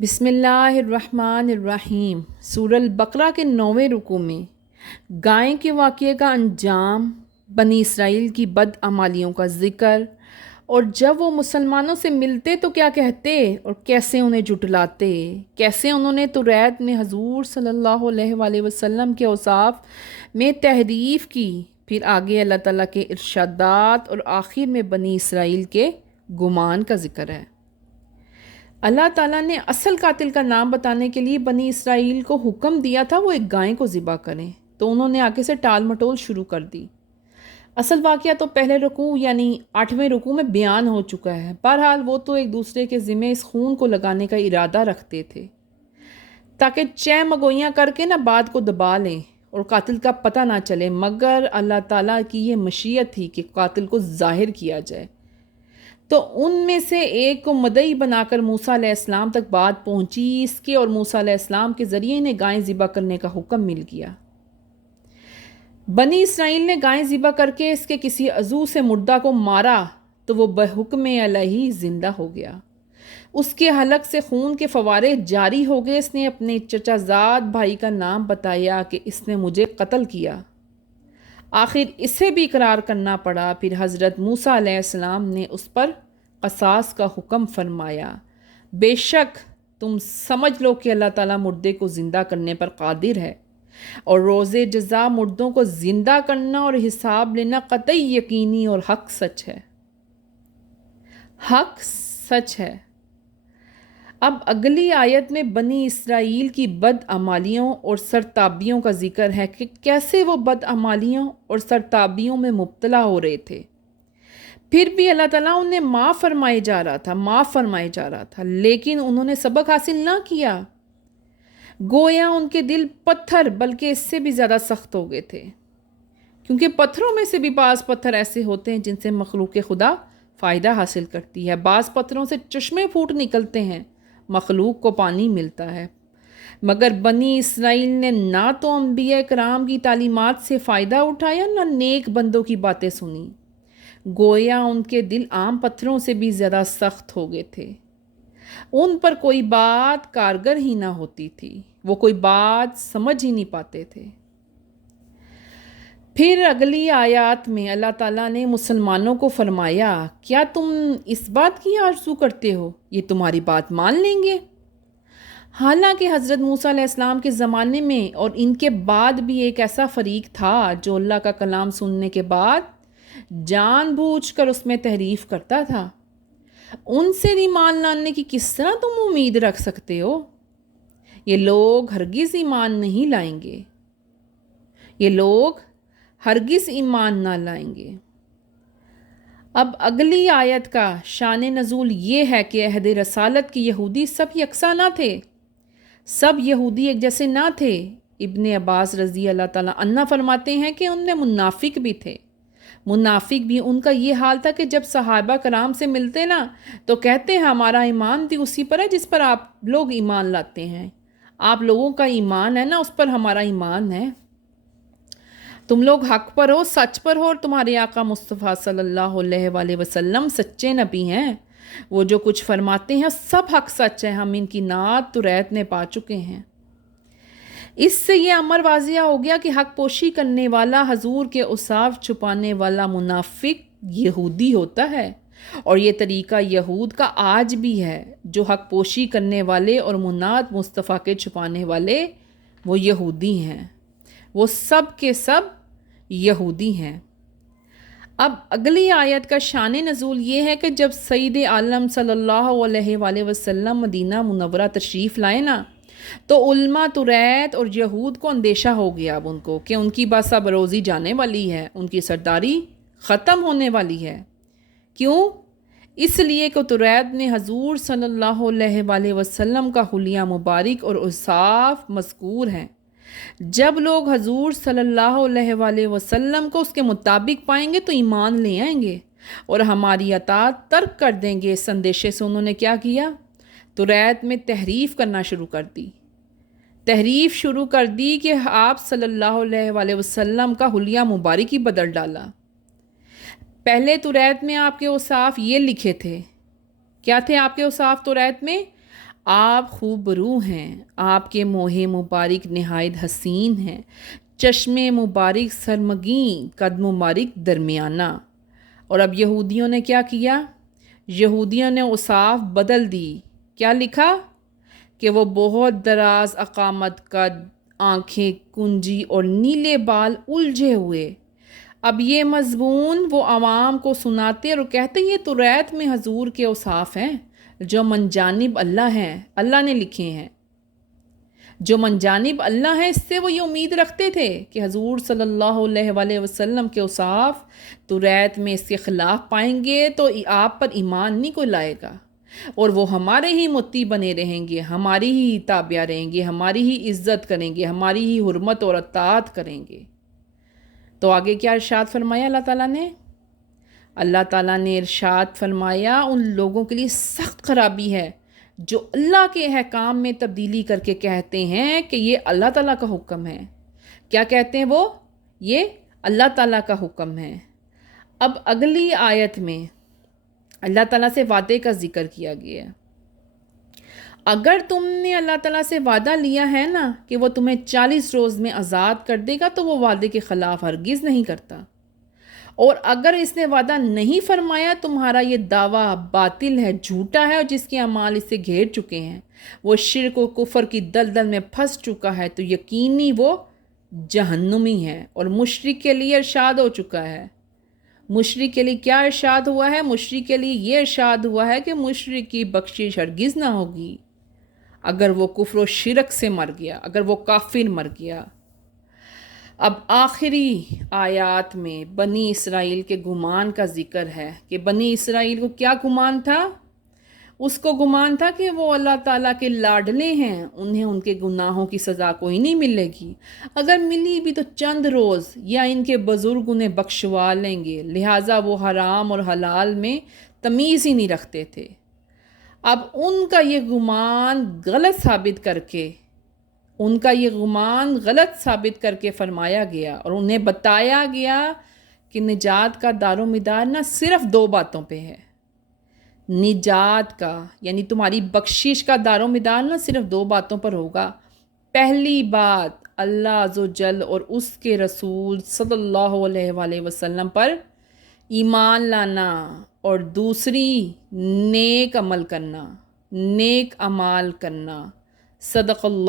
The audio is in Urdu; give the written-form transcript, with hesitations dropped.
بسم اللہ الرحمن الرحیم۔ سورہ البقرہ کے 9ویں رکوع میں گائے کے واقعے کا انجام، بنی اسرائیل کی بدعمالیوں کا ذکر، اور جب وہ مسلمانوں سے ملتے تو کیا کہتے اور کیسے انہیں جھٹلاتے، کیسے انہوں نے توریت میں حضور صلی اللہ علیہ وآلہ وسلم کے اوصاف میں تحریف کی، پھر آگے اللہ تعالیٰ کے ارشادات اور آخر میں بنی اسرائیل کے گمان کا ذکر ہے۔ اللہ تعالیٰ نے اصل قاتل کا نام بتانے کے لیے بنی اسرائیل کو حکم دیا تھا وہ ایک گائے کو ذبح کریں، تو انہوں نے آگے سے ٹال مٹول شروع کر دی۔ اصل واقعہ تو پہلے رکوع یعنی 8ویں رکوع میں بیان ہو چکا ہے۔ بہرحال وہ تو ایک دوسرے کے ذمے اس خون کو لگانے کا ارادہ رکھتے تھے تاکہ چہ مگوئیاں کر کے نہ بات کو دبا لیں اور قاتل کا پتہ نہ چلے، مگر اللہ تعالیٰ کی یہ مشیت تھی کہ قاتل کو ظاہر کیا جائے۔ تو ان میں سے ایک کو مدعی بنا کر موسیٰ علیہ السلام تک بات پہنچی، اس کے اور موسیٰ علیہ السلام کے ذریعے انہیں گائیں ذبح کرنے کا حکم مل گیا۔ بنی اسرائیل نے گائیں ذبح کر کے اس کے کسی عضو سے مردہ کو مارا تو وہ بحکم الہی زندہ ہو گیا، اس کے حلق سے خون کے فوارے جاری ہو گئے۔ اس نے اپنے چچا زاد بھائی کا نام بتایا کہ اس نے مجھے قتل کیا، آخر اسے بھی اقرار کرنا پڑا۔ پھر حضرت موسیٰ علیہ السلام نے اس پر قصاص کا حکم فرمایا۔ بے شک تم سمجھ لو کہ اللہ تعالیٰ مردے کو زندہ کرنے پر قادر ہے، اور روز جزا مردوں کو زندہ کرنا اور حساب لینا قطعی یقینی اور حق سچ ہے۔ حق سچ ہے۔ اب اگلی آیت میں بنی اسرائیل کی بدعمالیوں اور سرتابیوں کا ذکر ہے کہ کیسے وہ بدعمالیوں اور سرتابیوں میں مبتلا ہو رہے تھے، پھر بھی اللہ تعالیٰ انہیں معاف فرمائے جا رہا تھا، لیکن انہوں نے سبق حاصل نہ کیا۔ گویا ان کے دل پتھر بلکہ اس سے بھی زیادہ سخت ہو گئے تھے، کیونکہ پتھروں میں سے بھی بعض پتھر ایسے ہوتے ہیں جن سے مخلوق خدا فائدہ حاصل کرتی ہے۔ بعض پتھروں سے چشمے پھوٹ نکلتے ہیں، مخلوق کو پانی ملتا ہے، مگر بنی اسرائیل نے نہ تو انبیاء کرام کی تعلیمات سے فائدہ اٹھایا، نہ نیک بندوں کی باتیں سنی۔ گویا ان کے دل عام پتھروں سے بھی زیادہ سخت ہو گئے تھے، ان پر کوئی بات کارگر ہی نہ ہوتی تھی، وہ کوئی بات سمجھ ہی نہیں پاتے تھے۔ پھر اگلی آیات میں اللہ تعالیٰ نے مسلمانوں کو فرمایا، کیا تم اس بات کی آرزو کرتے ہو یہ تمہاری بات مان لیں گے؟ حالانکہ حضرت موسیٰ علیہ السلام کے زمانے میں اور ان کے بعد بھی ایک ایسا فریق تھا جو اللہ کا کلام سننے کے بعد جان بوجھ کر اس میں تحریف کرتا تھا۔ ان سے ایمان لانے کی کس طرح تم امید رکھ سکتے ہو؟ یہ لوگ ہرگز ایمان نہیں لائیں گے، یہ لوگ ہرگز ایمان نہ لائیں گے۔ اب اگلی آیت کا شان نزول یہ ہے کہ عہد رسالت کے یہودی سب یکساں نہ تھے، سب یہودی ایک جیسے نہ تھے۔ ابن عباس رضی اللہ تعالیٰ عنہ فرماتے ہیں کہ ان میں منافق بھی تھے۔ منافق بھی ان کا یہ حال تھا کہ جب صحابہ کرام سے ملتے نا تو کہتے ہیں ہمارا ایمان بھی اسی پر ہے جس پر آپ لوگ ایمان لاتے ہیں، آپ لوگوں کا ایمان ہے نا اس پر ہمارا ایمان ہے، تم لوگ حق پر ہو، سچ پر ہو، اور تمہارے آقا مصطفیٰ صلی اللہ علیہ وآلہ وسلم سچے نبی ہیں، وہ جو کچھ فرماتے ہیں سب حق سچ ہے، ہم ان کی نعت توریت نے پا چکے ہیں۔ اس سے یہ امر واضح ہو گیا کہ حق پوشی کرنے والا، حضور کے اوصاف چھپانے والا منافق یہودی ہوتا ہے، اور یہ طریقہ یہود کا آج بھی ہے۔ جو حق پوشی کرنے والے اور منات مصطفیٰ کے چھپانے والے وہ یہودی ہیں، وہ سب کے سب یہودی ہیں۔ اب اگلی آیت کا شان نزول یہ ہے کہ جب سید عالم صلی اللہ علیہ وآلہ وسلم مدینہ منورہ تشریف لائے نا تو علماء توریت اور یہود کو اندیشہ ہو گیا اب ان کو کہ ان کی بس اب روزی جانے والی ہے، ان کی سرداری ختم ہونے والی ہے۔ کیوں؟ اس لیے کہ توریت نے حضور صلی اللہ علیہ وآلہ وسلم کا حلیہ مبارک اور اوصاف مذکور ہیں۔ جب لوگ حضور صلی اللہ علیہ وآلہ وسلم کو اس کے مطابق پائیں گے تو ایمان لے آئیں گے اور ہماری اطاعت ترک کر دیں گے۔ اس اندیشے سے انہوں نے کیا کیا؟ توریت میں تحریف کرنا شروع کر دی، تحریف شروع کر دی کہ آپ صلی اللہ علیہ وآلہ وسلم کا حلیہ مبارک ہی بدل ڈالا۔ پہلے توریت میں آپ کے اوصاف یہ لکھے تھے، کیا تھے آپ کے اوصاف توریت میں؟ آپ خوبرو ہیں، آپ کے موہ مبارک نہایت حسین ہیں، چشم مبارک سرمگیں، قد مبارک درمیانہ۔ اور اب یہودیوں نے کیا کیا؟ یہودیوں نے اوصاف بدل دی۔ کیا لکھا؟ کہ وہ بہت دراز اقامت قد، آنکھیں کنجی اور نیلے بال الجھے ہوئے۔ اب یہ مضمون وہ عوام کو سناتے اور کہتے یہ تو ریت میں حضور کے اوصاف ہیں جو من جانب اللہ ہیں، اللہ نے لکھے ہیں، جو من جانب اللہ ہیں۔ اس سے وہ یہ امید رکھتے تھے کہ حضور صلی اللہ علیہ وآلہ وسلم کے اوصاف تو ریت میں اس کے خلاف پائیں گے تو آپ پر ایمان نہیں کوئی لائے گا، اور وہ ہمارے ہی متی بنے رہیں گے، ہماری ہی تابع رہیں گے، ہماری ہی عزت کریں گے، ہماری ہی حرمت اور اطاعت کریں گے۔ تو آگے کیا ارشاد فرمایا اللہ تعالیٰ نے؟ اللہ تعالیٰ نے ارشاد فرمایا ان لوگوں کے لیے سخت خرابی ہے جو اللہ کے احکام میں تبدیلی کر کے کہتے ہیں کہ یہ اللہ تعالیٰ کا حکم ہے۔ کیا کہتے ہیں وہ؟ یہ اللہ تعالیٰ کا حکم ہے۔ اب اگلی آیت میں اللہ تعالیٰ سے وعدے کا ذکر کیا گیا ہے۔ اگر تم نے اللہ تعالیٰ سے وعدہ لیا ہے نا کہ وہ تمہیں 40 روز میں آزاد کر دے گا تو وہ وعدے کے خلاف ہرگز نہیں کرتا، اور اگر اس نے وعدہ نہیں فرمایا تمہارا یہ دعویٰ باطل ہے، جھوٹا ہے، اور جس کے اعمال اسے گھیر چکے ہیں، وہ شرک و کفر کی دلدل میں پھنس چکا ہے تو یقینی وہ جہنمی ہے۔ اور مشرک کے لیے ارشاد ہو چکا ہے۔ مشرک کے لیے کیا ارشاد ہوا ہے؟ مشرک کے لیے یہ ارشاد ہوا ہے کہ مشرک کی بخشش ہرگز نہ ہوگی اگر وہ کفر و شرک سے مر گیا، اگر وہ کافر مر گیا۔ اب آخری آیات میں بنی اسرائیل کے گمان کا ذکر ہے کہ بنی اسرائیل کو کیا گمان تھا؟ اس کو گمان تھا کہ وہ اللہ تعالیٰ کے لاڈلے ہیں، انہیں ان کے گناہوں کی سزا کوئی نہیں ملے گی، اگر ملی بھی تو چند روز یا ان کے بزرگ انہیں بخشوا لیں گے، لہٰذا وہ حرام اور حلال میں تمیز ہی نہیں رکھتے تھے۔ اب ان کا یہ گمان غلط ثابت کر کے فرمایا گیا اور انہیں بتایا گیا کہ نجات کا دار و مدار نہ صرف 2 باتوں پہ ہے۔ نجات کا یعنی تمہاری بخشش کا دار و مدار نہ صرف 2 باتوں پر ہوگا۔ پہلی بات اللہ عز و جل اور اس کے رسول صلی اللہ علیہ وآلہ وسلم پر ایمان لانا، اور دوسری نیک عمل کرنا، نیک اعمال کرنا۔ صدق اللہ